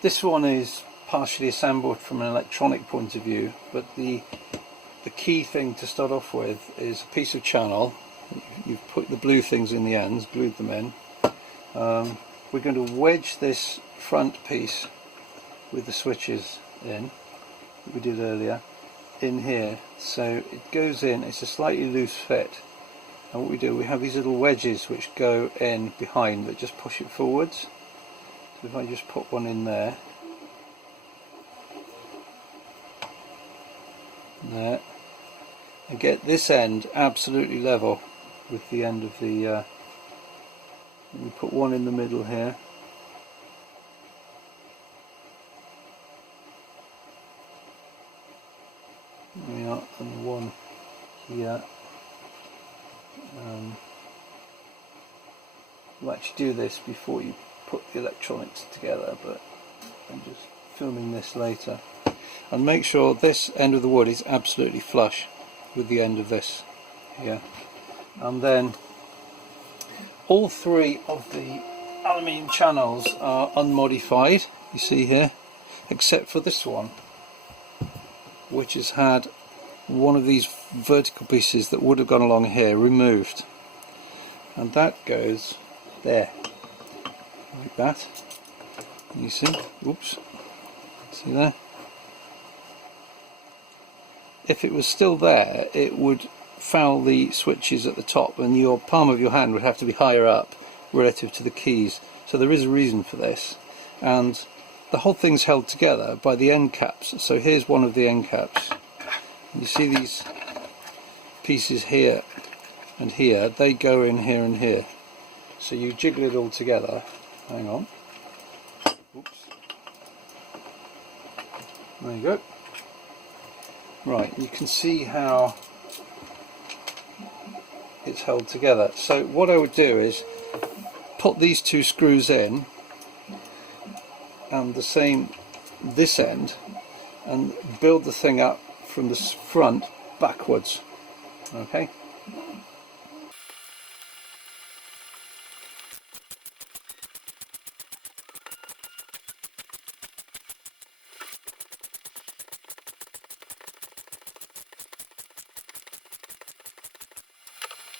This one is partially assembled from an electronic point of view, but the key thing to start off with is a piece of channel. You've put the blue things in the ends, glued them in. We're going to wedge this front piece with the switches in that we did earlier in here, so it goes in. It's a slightly loose fit, and what we do, we have these little wedges which go in behind that just push it forwards. So if I just put one in there, there, and get this end absolutely level with the end of the we put one in the middle here. There we are, and one here. We'll actually do this before you put the electronics together, but I'm just filming this later. And make sure this end of the wood is absolutely flush with the end of this here. And then all three of the aluminium channels are unmodified, you see here, except for this one, which has had one of these vertical pieces that would have gone along here removed, and that goes there like that. And you see, oops, see there, if it was still there it would foul the switches at the top, and your palm of your hand would have to be higher up relative to the keys. So there is a reason for this, and the whole thing's held together by the end caps. So here's one of the end caps. You see these pieces here and here, they go in here and here. So you jiggle it all together. Hang on. Oops. There you go. Right, you can see how it's held together. So what I would do is put these two screws in, and the same this end, and build the thing up from the front backwards. Okay.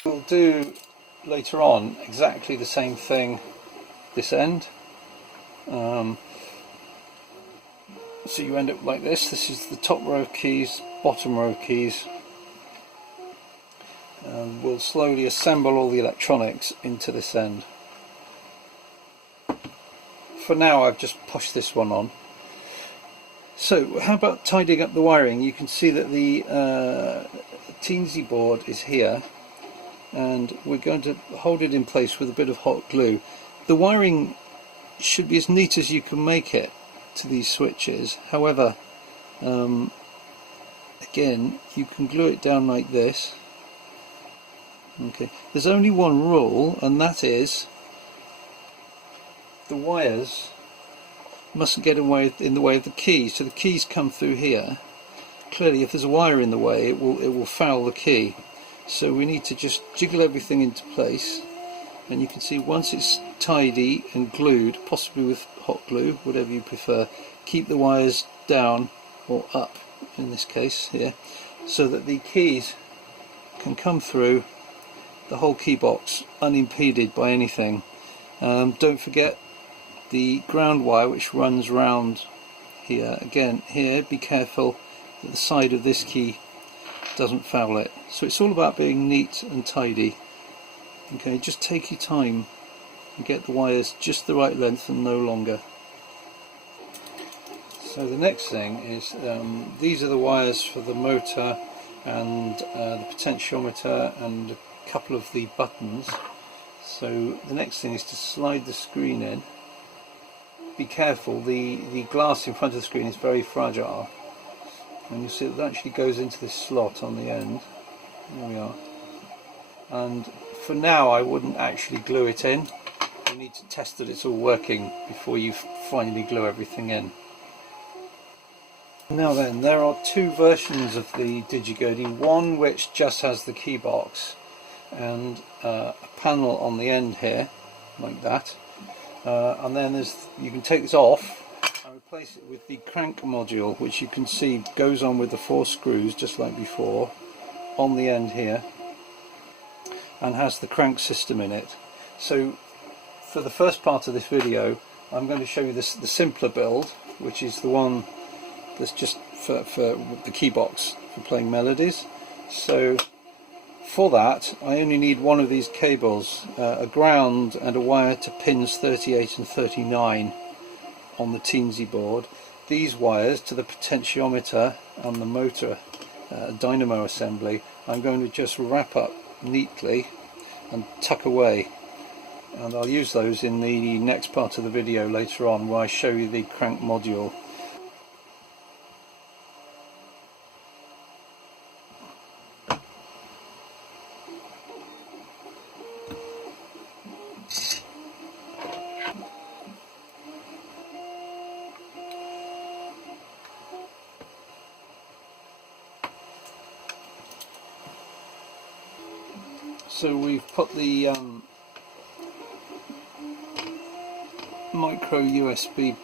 We'll do later on exactly the same thing this end. So you end up like this. This is the top row of keys, bottom row of keys, and we'll slowly assemble all the electronics into this end. For now I've just pushed this one on. So how about tidying up the wiring? You can see that the teensy board is here, and we're going to hold it in place with a bit of hot glue. The wiring should be as neat as you can make it to these switches. However, again, you can glue it down like this. Okay, there's only one rule, and that is the wires mustn't get in the way of the keys. So the keys come through here. Clearly, if there's a wire in the way, it will foul the key. So we need to just jiggle everything into place, and you can see once it's tidy and glued, possibly with hot glue, whatever you prefer, keep the wires down or up in this case here, so that the keys can come through the whole key box unimpeded by anything. Don't forget the ground wire which runs round here. Again, here, be careful that the side of this key doesn't foul it. So it's all about being neat and tidy. Okay, just take your time and get the wires just the right length and no longer. So the next thing is, these are the wires for the motor and the potentiometer and a couple of the buttons. So the next thing is to slide the screen in. Be careful, the glass in front of the screen is very fragile, and you see it actually goes into this slot on the end. There we are. And for now I wouldn't actually glue it in. You need to test that it's all working before you finally glue everything in. Now then, there are two versions of the DigiGurdy. One which just has the key box and a panel on the end here, like that. And then you can take this off and replace it with the crank module, which you can see goes on with the 4 screws just like before on the end here, and has the crank system in it. So for the first part of this video I'm going to show you the simpler build, which is the one that's just for the key box for playing melodies. So for that I only need one of these cables, a ground and a wire to pins 38 and 39 on the Teensy board. These wires to the potentiometer and the motor dynamo assembly I'm going to just wrap up neatly and tuck away, and I'll use those in the next part of the video later on where I show you the crank module. So we've put the micro USB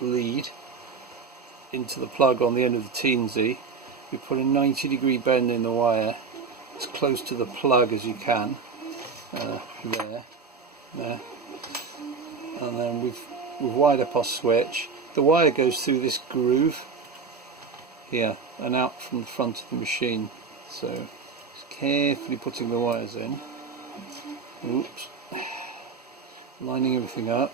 lead into the plug on the end of the Teensy. We put a 90-degree bend in the wire as close to the plug as you can, there, and then we've wired up our switch. The wire goes through this groove here and out from the front of the machine, so carefully putting the wires in. Oops. Lining everything up,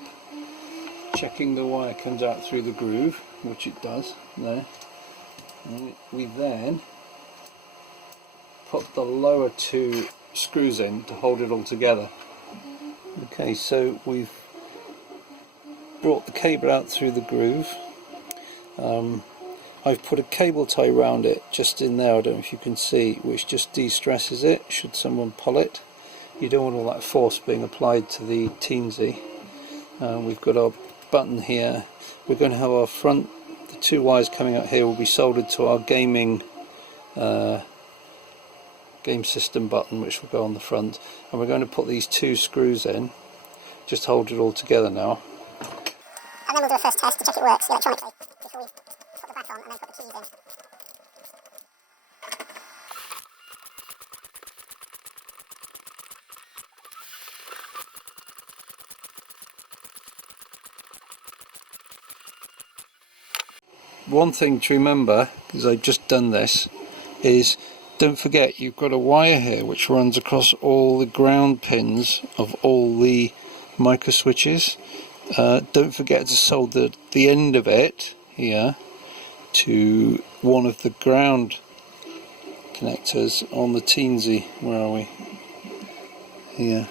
checking the wire comes out through the groove, which it does there. And we then put the lower 2 screws in to hold it all together. Okay, so we've brought the cable out through the groove. I've put a cable tie around it just in there, I don't know if you can see, which just de-stresses it should someone pull it. You don't want all that force being applied to the Teensy. We've got our button here. We're going to have our front, the 2 wires coming out here will be soldered to our game system button, which will go on the front, and we're going to put these 2 screws in, just hold it all together now. And then we'll do a first test to check it works electronically before we put the back on and then put the keys in. One thing to remember, because I've just done this, is don't forget you've got a wire here which runs across all the ground pins of all the micro switches. Don't forget to solder the end of it here to one of the ground connectors on the Teensy. Where are we? Here.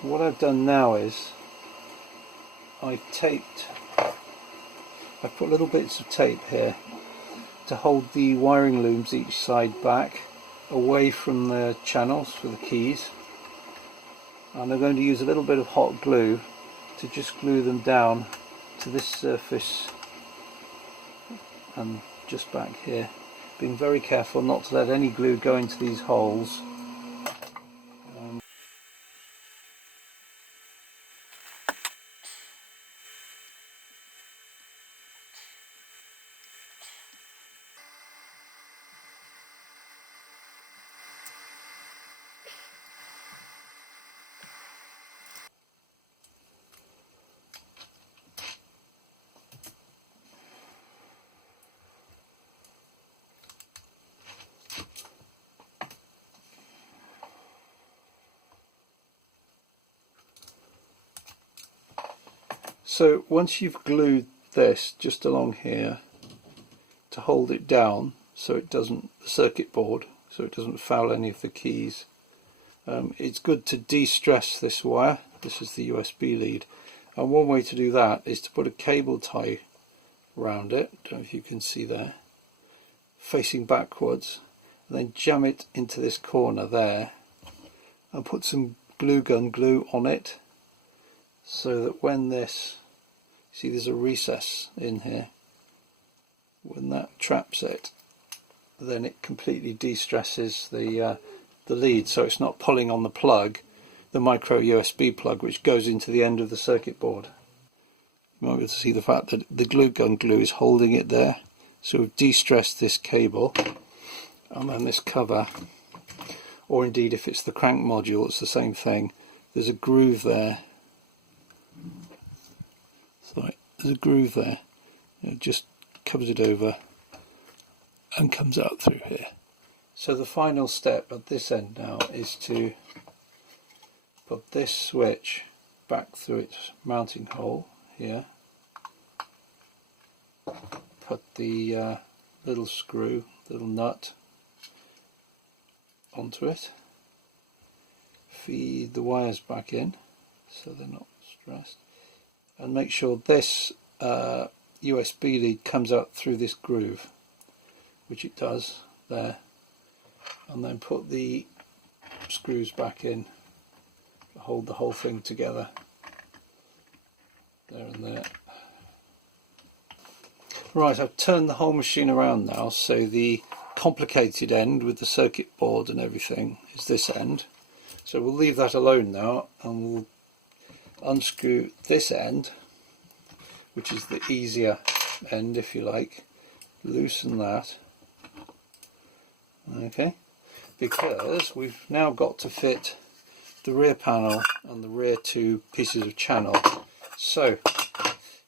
What I've done now is I've put little bits of tape here to hold the wiring looms each side back away from the channels for the keys, and I'm going to use a little bit of hot glue to just glue them down to this surface and just back here, being very careful not to let any glue go into these holes. So once you've glued this just along here to hold it down so it doesn't, the circuit board, so it doesn't foul any of the keys, it's good to de-stress this wire. This is the USB lead, and one way to do that is to put a cable tie around it, don't know if you can see there, facing backwards, and then jam it into this corner there and put some glue gun glue on it, so that when this, see there's a recess in here, when that traps it, then it completely de-stresses the lead, so it's not pulling on the plug, the micro USB plug, which goes into the end of the circuit board. You might be able to see the fact that the glue gun glue is holding it there, so we've de-stressed this cable, and then this cover, or indeed if it's the crank module it's the same thing. There's a groove there, so there's a groove there, it just covers it over and comes out through here. So the final step at this end now is to put this switch back through its mounting hole here, put the little screw, little nut onto it, feed the wires back in so they're not stressed, and make sure this USB lead comes out through this groove, which it does there, and then put the screws back in to hold the whole thing together, there and there. Right, I've turned the whole machine around now, so the complicated end with the circuit board and everything is this end. So we'll leave that alone now, and we'll unscrew this end, which is the easier end if you like, loosen that, okay, because we've now got to fit the rear panel and the rear two pieces of channel. So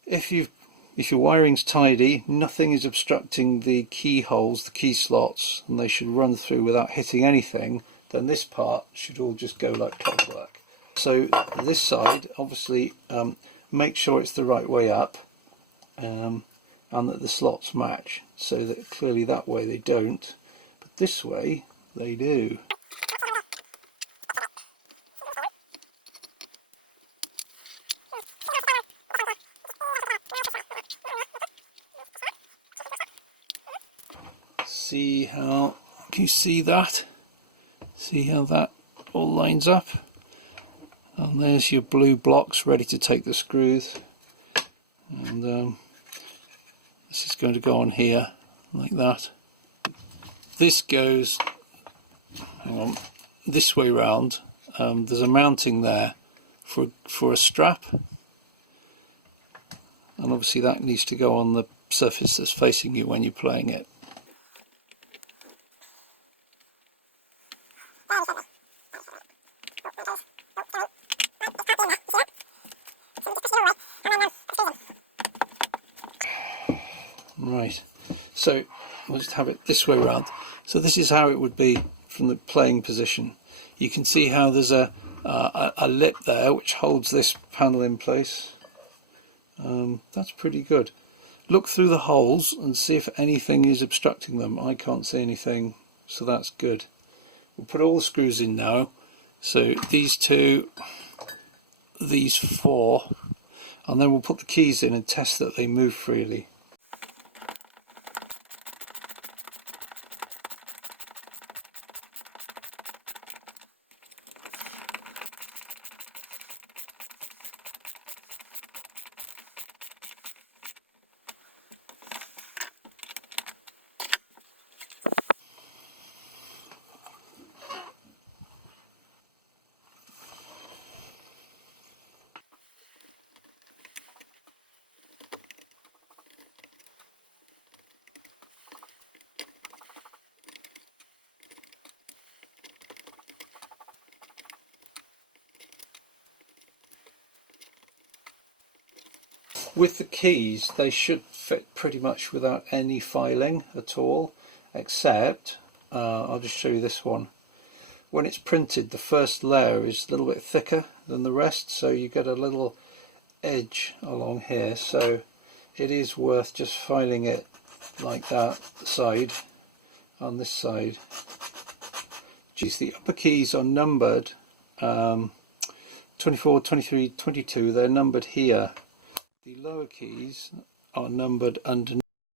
if your wiring's tidy, nothing is obstructing the keyholes, the key slots, and they should run through without hitting anything, then this part should all just go like clockwork. So this side, obviously, make sure it's the right way up, and that the slots match, so that clearly that way they don't, but this way they do. See how, can you see that? See how that all lines up? And there's your blue blocks ready to take the screws, and this is going to go on here like that. This goes, hang on, this way round. There's a mounting there for a strap, and obviously that needs to go on the surface that's facing you when you're playing it. Right, so we'll just have it this way round. So this is how it would be from the playing position. You can see how there's a lip there which holds this panel in place. That's pretty good. Look through the holes and see if anything is obstructing them. I can't see anything, so that's good. We'll put all the screws in now. So these two, these four, and then we'll put the keys in and test that they move freely. With the keys, they should fit pretty much without any filing at all, except, I'll just show you this one. When it's printed, the first layer is a little bit thicker than the rest, so you get a little edge along here, so it is worth just filing it like that side, on this side. Geez, the upper keys are numbered 24, 23, 22, they're numbered here. The lower keys are numbered underneath.